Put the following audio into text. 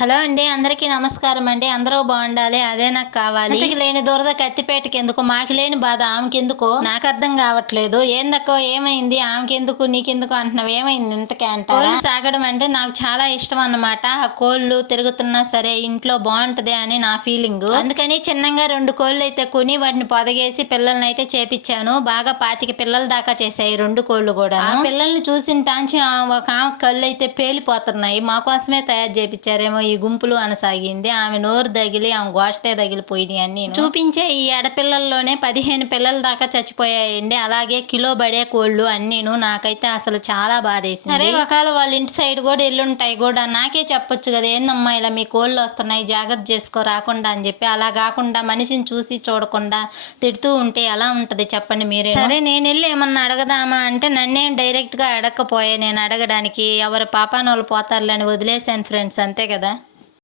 Hello అండి, అందరికీ నమస్కారం అండి. అందరూ బాగుండాలి, అదే నాకు కావాలి. ఇంతకి లేని దురద కత్తిపేటకి ఎందుకు, మాకి లేని బాధ ఆమెకెందుకో నాకు అర్థం కావట్లేదు. ఏందక్కో ఏమైంది, ఆమెకెందుకు నీకెందుకు అంటున్నావు, ఏమైంది ఇంతకే అంటారా? కోళ్ళు సాగడం అంటే నాకు చాలా ఇష్టం అన్నమాట. ఆ కోళ్ళు తిరుగుతున్నా సరే ఇంట్లో బాగుంటది అని నా ఫీలింగ్. అందుకని చిన్నగా 2 కోళ్ళు అయితే కొని వాటిని పొదగేసి పిల్లల్ని అయితే చేపించాను. బాగా 25 పిల్లల దాకా చేశాయి 2 కోళ్ళు కూడా. ఆ పిల్లల్ని చూసింటాంచి ఒక ఆమె కళ్ళు అయితే పేలిపోతున్నాయి. మా కోసమే తయారు చేపించారేమో ఈ గుంపులు అనసాగింది. ఆమె నోరు తగిలి ఆమె గోష్టే తగిలిపోయినాయి అన్ని. చూపించే ఈ ఆడపిల్లల్లోనే 15 పిల్లల దాకా చచ్చిపోయాయండి. అలాగే కిలో పడే కోళ్ళు అన్నీను. నాకైతే అసలు చాలా బాధేసింది. సరే ఒకవేళ వాళ్ళ ఇంటి సైడ్ కూడా ఎల్లుంటాయి కూడా, నాకే చెప్పొచ్చు కదా, ఏందమ్మా ఇలా మీ కోళ్ళు వస్తున్నాయి జాగ్రత్త చేసుకో రాకుండా అని చెప్పి. అలా కాకుండా మనిషిని చూసి చూడకుండా తిడుతూ ఉంటే ఎలా ఉంటది చెప్పండి మీరే. సరే నేను వెళ్ళి ఏమన్నా అడగదామా అంటే నన్నేం డైరెక్ట్ గా అడగకపోయా. నేను అడగడానికి ఎవరి పాపాన వాళ్ళు పోతారులే అని వదిలేసాను ఫ్రెండ్స్, అంతే కదా.